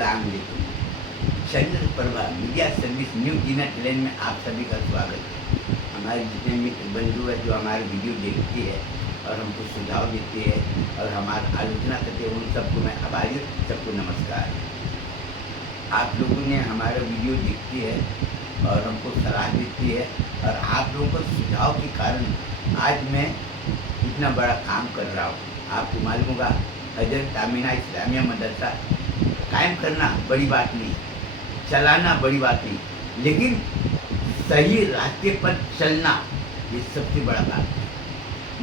अस्सलाम वालेकुम। Channel Prabha media service new dinner plane में आप सभी का स्वागत है। हमारे जितने मित्र बंधु है जो हमारे वीडियो देखती है और हमको सुझाव देती है और हमारी आलोचना करते हैं, उन सबको मैं आभारी हूँ। सबको नमस्कार। आप लोगों ने हमारा वीडियो देखती है और हमको सलाह देती है और आप लोगों को सुझाव के कारण आज मैं इतना बड़ा काम कर रहा हूँ। आपको मालूम होगा, हजरत आमिना इस्लामिया मदरसा कायम करना बड़ी बात नहीं, चलाना बड़ी बात नहीं, लेकिन सही रास्ते पर चलना ये सबसे बड़ा बात है।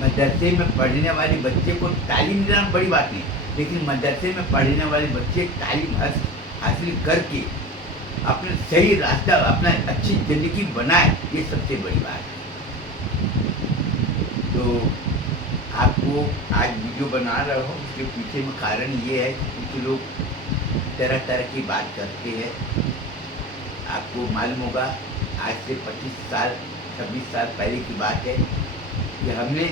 मदरसे में पढ़ने वाले बच्चे को तालीम देना बड़ी बात नहीं, लेकिन मदरसे में पढ़ने वाले बच्चे तालीम हासिल करके अपना सही रास्ता, अपना अच्छी ज़िंदगी बनाए, ये सबसे बड़ी बात है। तो आपको आज वीडियो बना रहा हूँ, उसके पीछे में कारण ये है कि कुछ लोग तरह तरह की बात करते हैं। आपको मालूम होगा, आज से 25 साल 26 साल पहले की बात है कि हमने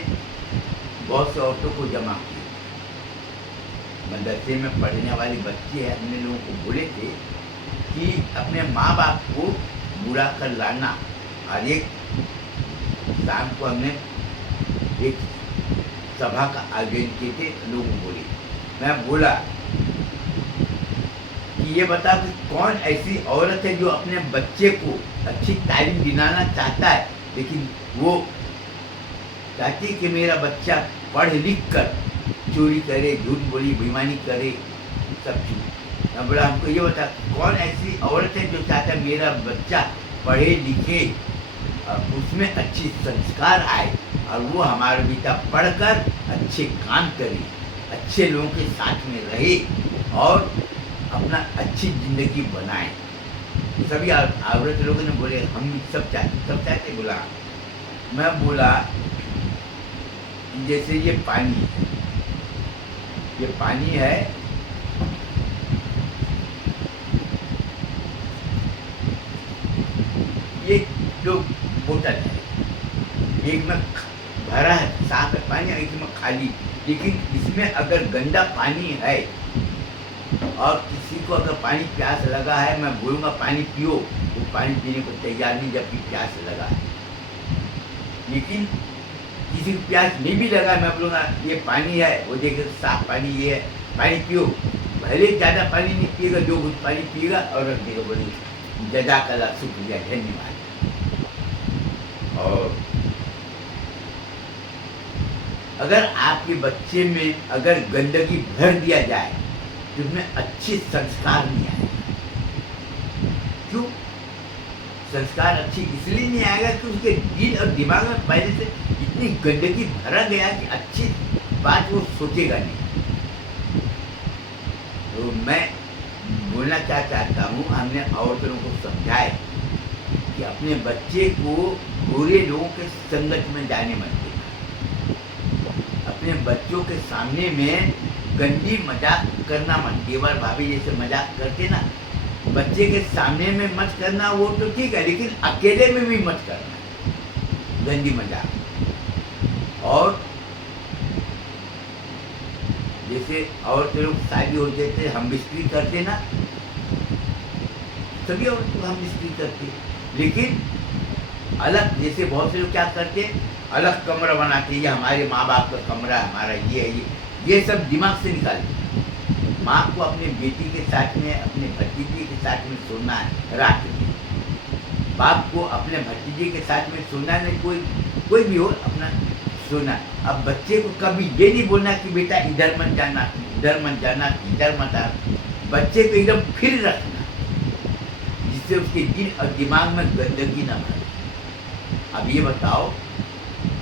बहुत से औरतों को जमा किया। मदरसे में पढ़ने वाले बच्चे हैं, हमने लोगों को बोले थे कि अपने माँ बाप को बुला कर लाना, और एक शाम को हमने एक सभा का आयोजन किए थे। लोगों को बोले, मैं बोला कि ये बता कि कौन ऐसी औरत है जो अपने बच्चे को अच्छी तालीम दिलाना चाहता है, लेकिन वो चाहती कि मेरा बच्चा पढ़ लिख कर चोरी करे, झूठ बोली, बेईमानी करे, सब चीज़। मैं बोला हमको ये बता कौन ऐसी औरत है जो चाहता है मेरा बच्चा पढ़े लिखे और उसमें अच्छी संस्कार आए और वो हमारा बेटा पढ़कर अच्छे काम करे, अच्छे लोगों के साथ में रहे और अपना अच्छी ज़िंदगी बनाए। सभी औरत लोगों ने बोले हम सब चाहते। बोला, मैं बोला जैसे ये पानी है, ये जो बोतल है, एक में भरा है साफ है पानी, एक में खाली, लेकिन इसमें अगर गंदा पानी है और किसी को अगर पानी प्यास लगा है, मैं बोलूँगा पानी पियो, वो पानी पीने को तैयार नहीं जबकि प्यास लगा है। लेकिन किसी को प्यास नहीं भी लगा, मैं बोलूँगा ये पानी है, वो देखे साफ पानी ये है, पानी पियो। भले ज़्यादा पानी नहीं पिएगा, जो कुछ पानी पिएगा और रख देगा। बोली जज़ाकल्लाह, शुक्रिया, धन्यवाद। और अगर आपके बच्चे में अगर गंदगी भर दिया जाए तो उसमें अच्छे संस्कार नहीं आएगा। क्यों संस्कार अच्छी इसलिए नहीं आएगा कि उसके दिल और दिमाग में पहले से इतनी गंदगी भरा गया कि अच्छी बात वो सोचेगा नहीं। तो मैं बोलना चाहता हूँ, हमने औरतों को समझाए कि अपने बच्चे को बुरे लोगों के संगत में जाने मत देना, अपने बच्चों के सामने में गंदी मजाक करना मत। देवर भाभी जैसे मजाक करते ना, बच्चे के सामने में मत करना, वो तो ठीक है, लेकिन अकेले में भी मत करना गंदी मजाक। और जैसे औरत लोग शादी हो जाते हम बिस्त्री करते ना, सभी औरतों को हम बिस्त्री करते, लेकिन अलग, जैसे बहुत से लोग क्या करते, अलग कमरा बनाते, ये हमारे माँ बाप का कमरा, हमारा ये सब दिमाग से निकालते। माँ को अपने बेटी के साथ में, अपने भतीजे के साथ में सोना है रात में, बाप को अपने भतीजे के साथ में सोना नहीं, कोई भी हो अपना सोना। अब बच्चे को कभी ये नहीं बोलना कि बेटा इधर मत जाना, इधर मत जाना, इधर मत आना। बच्चे को एकदम फिर रखना जिससे उसके दिल और दिमाग में गंदगी ना भरे। अब ये बताओ,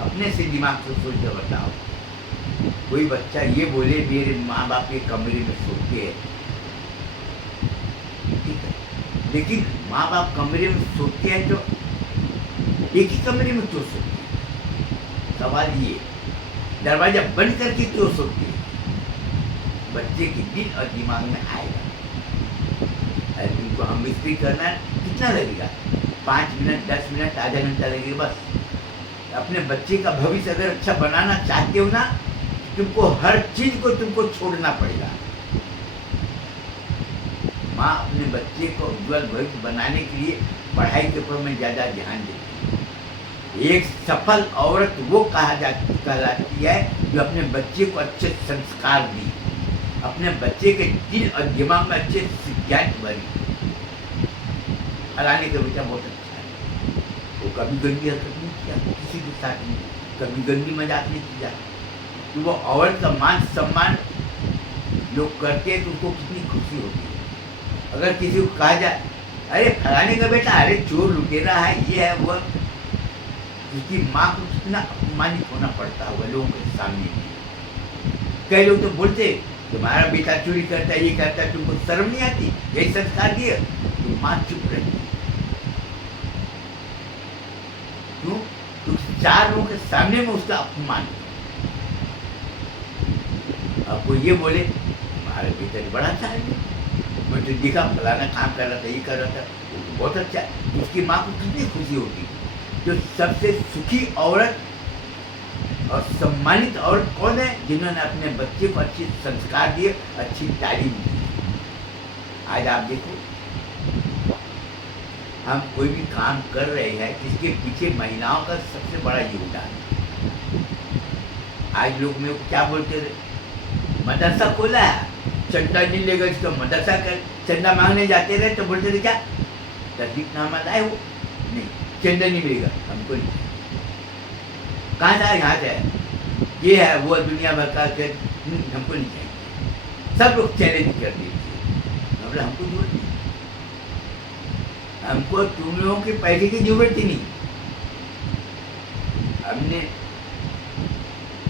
अपने से दिमाग से सोच कर बताओ, कोई बच्चा ये बोले मेरे माँ बाप के कमरे में सोते हैं, ठीक है, लेकिन माँ बाप कमरे में सोते हैं तो एक ही कमरे में क्यों सोते हैं? सवाल ये, दरवाजा बंद करके क्यों सोते हैं? बच्चे के दिल और दिमाग में आएगा। अरे तुमको हम बिस्त्री करना है, कितना लगेगा? 5 मिनट, 10 मिनट, आधा घंटा लगेगा बस। अपने बच्चे का भविष्य अगर अच्छा बनाना चाहते हो ना, तुमको हर चीज को तुमको छोड़ना पड़ेगा। माँ अपने बच्चे को उज्ज्वल भविष्य बनाने के लिए पढ़ाई के ऊपर में ज़्यादा ध्यान देती है। एक सफल औरत वो कहलाती है जो अपने बच्चे को अच्छे संस्कार दी, अपने बच्चे के दिल और दिमाग में अच्छे सिद्धांत भरी। फलाने का बेटा बहुत अच्छा है, वो कभी गंदी हरकत नहीं किया किसी के साथ नहीं, कभी गंदी मजाक नहीं किया। तो वो औरत का मान सम्मान लोग करते हैं तो उनको कितनी खुशी होती है। अगर किसी को कहा जाए अरे फलाने का बेटा अरे चोर लुटेरा है, ये है वो, उसकी माँ को कितना अपमानित होना पड़ता है लोगों के सामने। कई लोग तो बोलते तुम्हारा बेटा चोरी करता है, ये करता है, तुमको शर्म नहीं आती, यही संस्कार दिए। तो माँ चुप रही, क्यों? तो 4 लोगों के सामने में उसका अपमान। आपको ये बोले हमारे बेटा बड़ा अच्छा है, मैं तो देखा फलाना काम कर रहा था, ये कर रहा था, वो बहुत अच्छा है। उसकी माँ को कितनी खुशी होती। जो सबसे सुखी औरत और सम्मानित औरत कौन है? जिन्होंने अपने बच्चे को अच्छे संस्कार दिए, अच्छी तालीम दी। आज आप देखो हम कोई भी काम कर रहे हैं, इसके पीछे महिलाओं का सबसे बड़ा योगदान है। आज लोग मेरे को क्या बोलते थे, मदरसा खोला है, चंदा नहीं लेगा इसका मदरसा कर, चंदा मांगने जाते रहे तो बोलते थे क्या तस्दीकनामा लाए हो? नहीं, चंदा नहीं मिलेगा हमको नहीं। कहाँ से आए? यहाँ से आए, ये है वो दुनिया भर का हमको नहीं चाहिए। सब लोग चैलेंज कर दिए, मतलब हमको जरूरत नहीं, हमको तुम लोगों के पैसे की जरूरत ही नहीं। हमने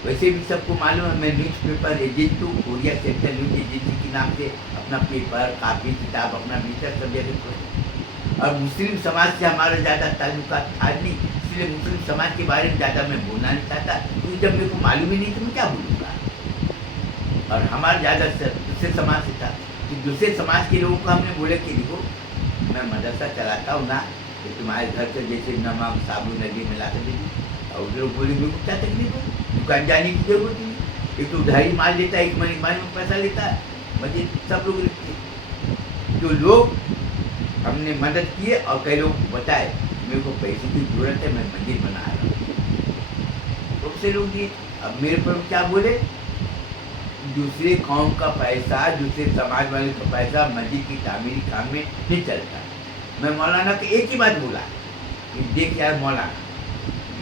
वैसे भी सबको मालूम है, मैं न्यूज़पेपर एजेंट हूँ, कोरिया सेंट्रल न्यूज एजेंसी के नाम से अपना पेपर, कापी, किताब अपना भीतर सब जगह। और मुस्लिम समाज से हमारा ज़्यादा ताल्लुकात था नहीं, इसलिए मुस्लिम समाज के बारे में ज़्यादा मैं बोलना नहीं चाहता, क्योंकि जब मेरे को मालूम ही नहीं तो मैं क्या बोलूँगा। और हमारा ज़्यादा दूसरे समाज से था कि दूसरे समाज के लोगों को हमने बोले कि देखो मैं मदरसा चलाता हूँ ना, तो तुम्हारे घर से जैसे नमक साबुन नदी मिला कर दीजिए। और लोग बोले मेरे को क्या तकलीफ है, दुकान जाने की जरूरत नहीं, एक तो उधारी माल लेता है, एक महीने में पैसा लेता है, मुझे सब लोग जो लोग हमने मदद किए और कई लोग बताए मेरे को पैसे की जरूरत है, मैं मंदिर बना रहा हूँ, तो से लोग दिए। अब मेरे पर क्या बोले, दूसरे कौम का पैसा, दूसरे समाज वाले का पैसा मस्जिद की तामीरी काम में नहीं चलता। मैं मौलाना को एक ही बात बोला कि देख यार मौलाना,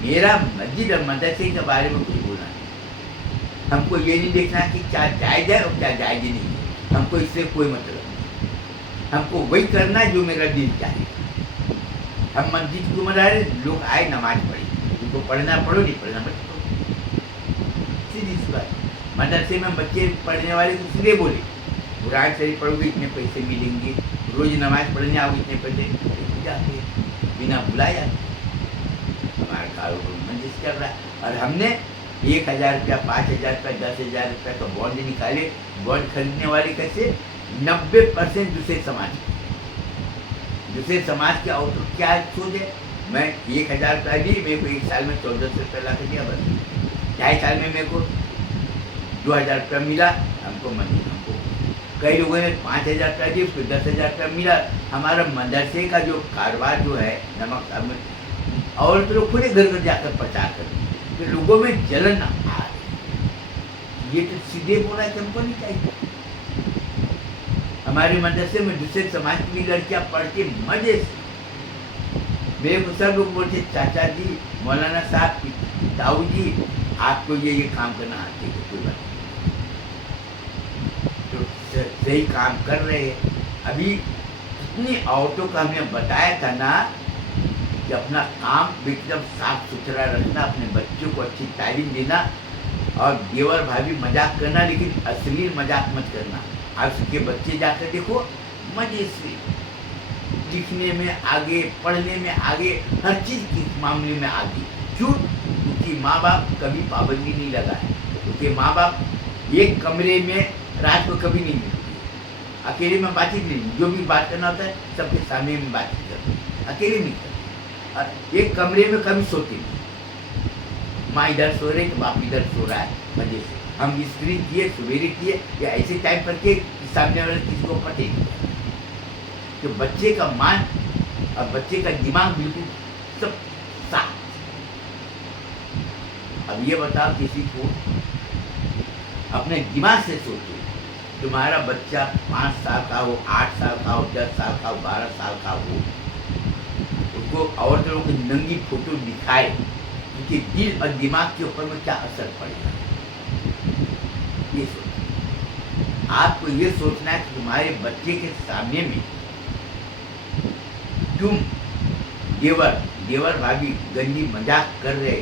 मेरा मस्जिद और मदरसे के बारे में कुछ बोलना नहीं, हमको ये नहीं देखना कि क्या जायज़ है और क्या जायज़ नहीं है, हमको इससे कोई मतलब नहीं, हमको वही करना है जो मेरा दिल चाहे। हम मस्जिद क्यों बना रहे, लोग आए नमाज पढ़ी, उनको पढ़ना पढ़ो, नहीं पढ़ना मत पढ़ो, सीधी सी बात। मदरसे में बच्चे पढ़ने वाले को इसलिए बोले कुरान शरीफ पढ़ोगे इतने पैसे मिलेंगे, रोज नमाज पढ़ने आओगे इतने पैसे जाते, बिना बुलाया हमारा कारोबार मंजिल चल रहा है। और हमने 1000 रुपया, 5000 रुपया, 10,000 रुपया का बॉन्ड निकाले। बॉन्ड खरीदने वाले कैसे? 90% दूसरे समाज के और क्या सोच है, मैं 1000 रुपया दी, मेरे को 1 साल में 1400 रुपया ला कर दिया, बस 2.5 साल में मेरे को 2000 रुपया मिला, हमको मंजिल। हमको कई लोगों ने 5000 रुपया दी, उसको 10,000 रुपया मिला। हमारा मदरसे का जो कारोबार जो है नमक साबुन, और तो लोग खुद घर घर जाकर प्रचार कर, तो लोगों में जलन आ, ये तो सीधे बोला कि हमको नहीं चाहिए। हमारे मदरसे में दूसरे समाज की भी लड़कियां पढ़ती मजे से। मेरे को सब लोग बोलते चाचा जी, मौलाना साहब, ताऊ जी, आपको ये काम करना आती है, कोई बात नहीं, तो सही काम कर रहे हैं। अभी इतनी औरतों का हमने बताया था ना कि अपना काम एकदम साफ सुथरा रखना, अपने बच्चों को अच्छी तालीम देना, और देवर भाभी मजाक करना, लेकिन अश्लील मजाक मत करना। आज के बच्चे जाकर देखो मजे से लिखने में आगे, पढ़ने में आगे, हर चीज़ के मामले में आगे। क्यों? क्योंकि माँ बाप कभी पाबंदी नहीं लगाए, क्योंकि माँ बाप एक कमरे में रात को कभी नहीं मिलती, अकेले में बातचीत नहीं, जो भी बात करना होता है सबके सामने में बातचीत करते, अकेले नहीं करते। और एक कमरे में कभी सोते नहीं, माँ इधर सो रही तो बाप इधर सो रहा है मजे से। हम स्क्रीन किए, सवेरे किए, या ऐसे टाइम पर के सामने वाले किसी को पते नहीं। तो बच्चे का मान और बच्चे का दिमाग बिल्कुल सब साफ। अब ये बताओ किसी को, अपने दिमाग से सोचो, तुम्हारा बच्चा 5 साल का हो, 8 साल का हो, 10 साल का हो, 12 साल का हो, उसको औरतों की नंगी फोटो दिखाए, उनके दिल और दिमाग के ऊपर में क्या असर पड़ेगा, ये सोचो। आपको ये सोचना है कि तुम्हारे बच्चे के सामने में तुम देवर भाभी गंदी मजाक कर रहे,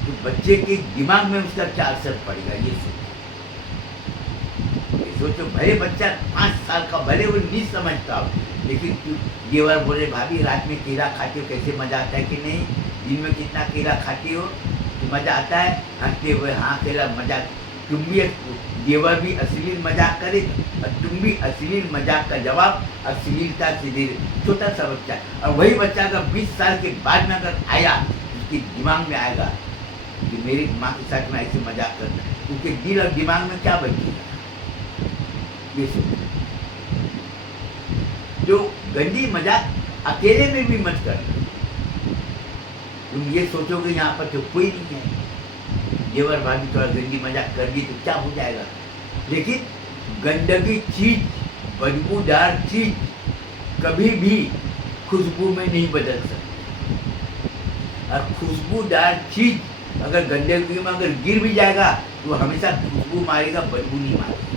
तो बच्चे के दिमाग में उसका क्या असर पड़ेगा, ये सोचो। भले बच्चा 5 साल का, भले वो नहीं समझता हो, लेकिन तू देवर बोले भाभी रात में केला खाते हो, कैसे मजा आता है कि नहीं, दिन में कितना केला खाती हो, तो मजा आता है, हंसते हुए हाँ केला मजाक। तुम भी, देवर भी अश्लील मजाक करे और तुम भी अश्लील मजाक का जवाब अश्लीलता से दे। छोटा सा बच्चा, और वही बच्चा अगर 20 साल के बाद में अगर आया, उसके दिमाग में आएगा कि मेरी माँ के साथ में ऐसे मजाक करना, उसके दिल और दिमाग में क्या बचेगा, ये सोचो। जो गंदी मजाक अकेले में भी मत करना। तुम ये सोचोगे यहाँ पर तो कोई नहीं है, देवर भाभी थोड़ा गंदी मजाक कर दी तो क्या हो जाएगा, लेकिन गंदगी चीज, बदबूदार चीज कभी भी खुशबू में नहीं बदल सकती, और खुशबूदार चीज अगर गंदगी में अगर गिर भी जाएगा तो हमेशा खुशबू मारेगा, बदबू नहीं मारेगा।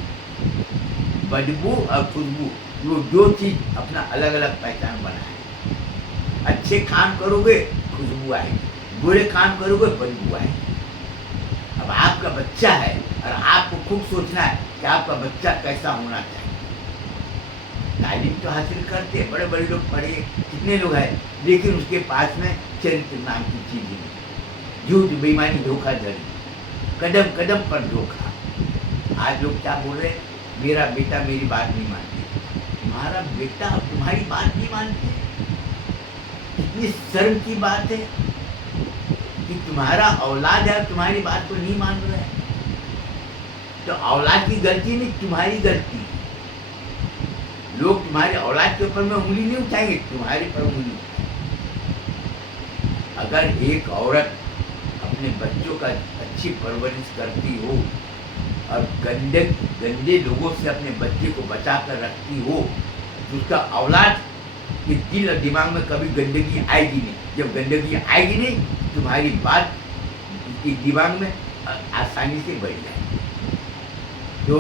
बदबू और खुशबू, वो दो चीज अपना अलग अलग पहचान बनाए। अच्छे काम करोगे खुशबू आएगी, बुरे काम करोगे बदबू आएगी। अब आपका बच्चा है और आपको खूब सोचना है कि आपका बच्चा कैसा होना चाहिए। तालीम तो हासिल करते हैं, बड़े बड़े लोग पढ़े, कितने लोग हैं, लेकिन उसके पास में चरित्र नाम की चीज नहीं, झूठ बेईमानी धोखाधड़ी, कदम कदम पर धोखा। आज लोग क्या बोल रहे, मेरा बेटा मेरी बात नहीं मानते। तुम्हारा बेटा तुम्हारी बात नहीं मानते, कितनी शर्म की बात है कि तुम्हारा औलाद है, तुम्हारी बात को नहीं मान रहा है। तो औलाद की गलती नहीं, तुम्हारी गलती। लोग तुम्हारे औलाद के ऊपर में उंगली नहीं उठाएंगे, तुम्हारे पर उंगली। अगर एक औरत अपने बच्चों का अच्छी परवरिश करती हो और गंदे लोगों से अपने बच्चे को बचा कर रखती हो, तो उसका औलाद के दिल और दिमाग में कभी गंदगी आएगी नहीं। जब गंदगी आएगी नहीं, तुम्हारी बात उसके दिमाग में आसानी से बढ़ जाएगी। तो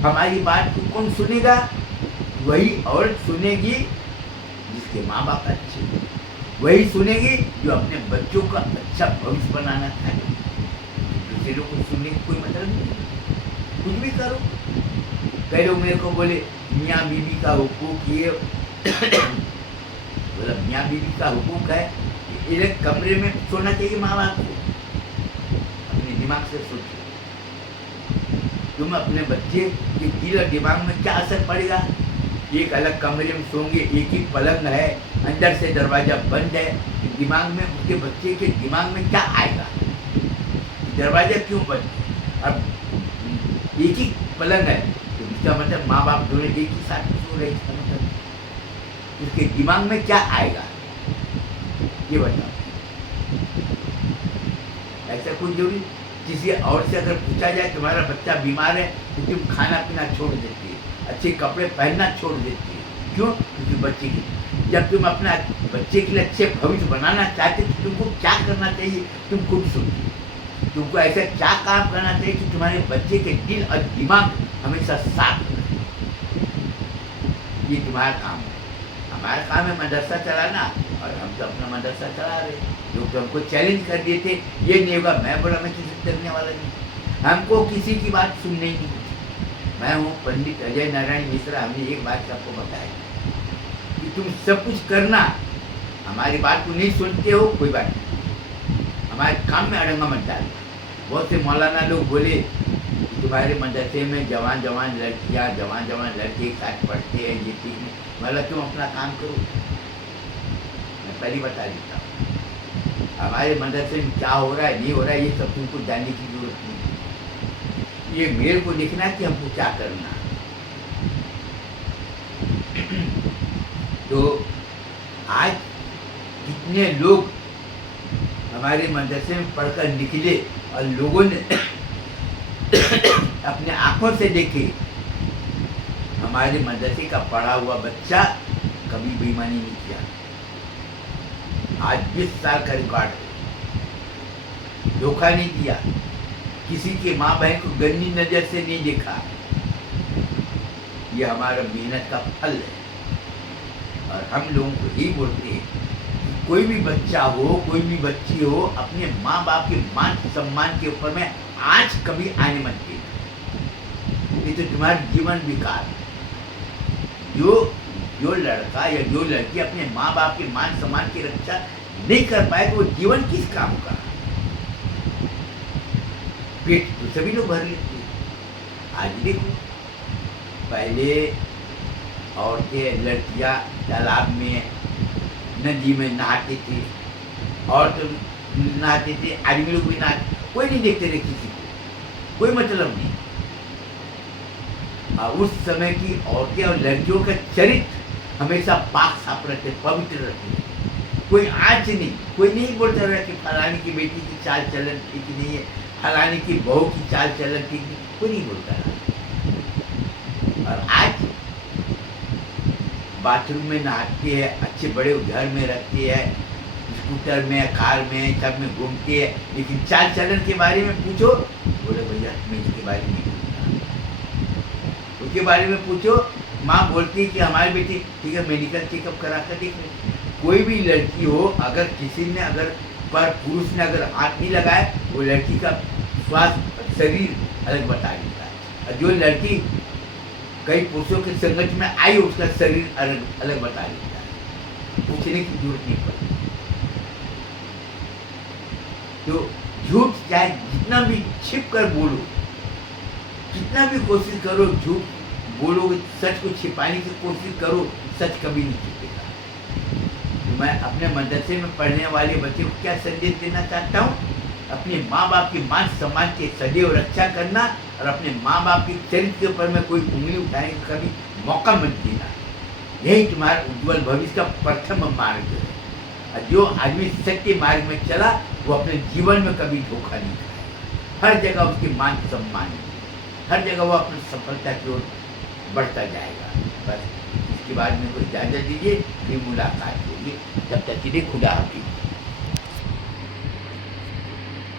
हमारी बात को कौन सुनेगा, वही औरत सुनेगी जिसके माँ बाप अच्छे, वही सुनेगी जो अपने बच्चों का अच्छा भविष्य बनाना चाहती। दूसरे लोग को सुनने की कोई मतलब नहीं, कुछ भी करो। कई लोग मेरे को बोले मियाँ बीवी का हुकूक, ये बोला मियाँ बीवी का हुकूक है, एक कमरे में सोना चाहिए माँ बाप को। अपने दिमाग से सोचो, तुम अपने बच्चे के दिल और दिमाग में क्या असर पड़ेगा। एक अलग कमरे में सोंगे, एक ही पलंग है, अंदर से दरवाजा बंद है, दिमाग में उसके बच्चे के दिमाग में क्या आएगा, दरवाजा क्यों बंद है। अब एक ही पलंग है तो इसका मतलब माँ बाप दोनों एक ही साथ सो रहे, इसका मतलब उसके दिमाग में क्या आएगा, ये बताओ। ऐसा कोई जरूरी, किसी और से अगर पूछा जाए तुम्हारा बच्चा बीमार है तो तुम खाना पीना छोड़ देती है, अच्छे कपड़े पहनना छोड़ देती है, क्यों, क्योंकि बच्चे की। जब तुम अपना बच्चे के लिए अच्छे भविष्य बनाना चाहते तो तुमको क्या करना चाहिए, तुम खुद सोचो। तुमको ऐसा क्या काम करना चाहिए कि तुम्हारे बच्चे के दिल और दिमाग हमेशा साफ रहे। ये तुम्हारा काम है। हमारा काम है मदरसा चलाना, और हम तो अपना मदरसा चला रहे। लोग तो हमको चैलेंज कर दिए थे, ये नहीं होगा। मैं बोला मैं किसी से डरने वाला नहीं, हमको किसी की बात सुननी नहीं। मैं हूँ पंडित अजय नारायण मिश्रा। हमने एक बात आपको बताया कि तुम सब कुछ करना, हमारी बात को नहीं सुनते हो कोई बात नहीं, हमारे काम में अड़ंगा मत डालो। बहुत से मौलाना लोग बोले तुम्हारे मदरसे में जवान जवान लड़कियाँ जवान जवान लड़के एक साथ पढ़ते हैं, ये ठीक नहीं। मतलब तुम अपना काम करो। मैं पहले बता देता हूँ हमारे मदरसे में क्या हो रहा है नहीं हो रहा है, ये सब तुमको जानने की जरूरत नहीं। ये मेरे को लिखना है कि हमको क्या करना है। तो आज कितने लोग हमारे मदरसे में पढ़कर निकले और लोगों ने अपने आंखों से देखे हमारे मदरसे का पढ़ा हुआ बच्चा कभी बेईमानी नहीं किया। आज 20 साल का रिकॉर्ड है, धोखा नहीं दिया, किसी के माँ बहन को गंदी नजर से नहीं देखा। ये हमारा मेहनत का फल है। और हम लोगों को यही बोलते हैं कि कोई भी बच्चा हो, कोई भी बच्ची हो, अपने माँ बाप के मान सम्मान के ऊपर में आज कभी आने मत देना। ये तो तुम्हारा जीवन बेकार है। जो लड़का या जो लड़की अपने माँ बाप के मान सम्मान की रक्षा नहीं कर पाए तो वो जीवन किस काम का। पेट तो सभी लोग भर लेते हैं। आज देखो, पहले औरतें लड़कियां तालाब में नदी में नहाते थे, और तो नहाते थे, आदमी लोग भी नहाते, कोई नहीं देखते थे किसी को, कोई मतलब नहीं। और उस समय की औरतें और लड़कियों का चरित्र हमेशा पाक साफ रहते, पवित्र रहते। कोई आज नहीं, कोई नहीं बोलता रहा कि फलाने की बेटी की चाल चलन ठीक नहीं है, फलाने की बहू की चाल चलन ठीक नहीं, कोई नहीं बोलता रहा। और आज बाथरूम में नहाती है, अच्छे बड़े घर में रहती है, स्कूटर में, कार में, सब में घूमती है, लेकिन चाल चलन के बारे में पूछो, बोले भैया मैं इसके बारे में नहीं पूछता। उसके बारे में पूछो, माँ बोलती है कि हमारी बेटी ठीक है मेडिकल चेकअप करा कर देख ले। कोई भी लड़की हो, अगर किसी ने अगर पर पुरुष ने अगर हाथ नहीं लगाए, वो लड़की का स्वास्थ्य शरीर अलग बता देता है। और जो लड़की कई पुरुषों के संगत में आई, उसका शरीर अलग अलग बता देता है। पूछने की जरूरत नहीं पड़ती। तो झूठ चाहे जितना भी छिप कर बोलो, जितना भी कोशिश करो, झूठ बोलो, सच को छिपाने की कोशिश करो, सच कभी नहीं छिपेगा। तो मैं अपने मदरसे में पढ़ने वाले बच्चे को क्या संदेश देना चाहता हूँ, अपने माँ बाप के मान सम्मान की सदैव रक्षा करना, और अपने माँ बाप के चरित्र के ऊपर में कोई उंगली उठाने का कभी मौका मत देना। यही तुम्हारा उज्ज्वल भविष्य का प्रथम मार्ग है। और जो आदमी सत्य मार्ग में चला, वो अपने जीवन में कभी धोखा नहीं खाएगा। हर जगह उसके मान सम्मान है, हर जगह वो अपनी सफलता की ओर बढ़ता जाएगा। बस इसके बाद में कोई इजाज़त दीजिए, फिर मुलाकात होगी। तब तक के लिए खुदा हाफिज़।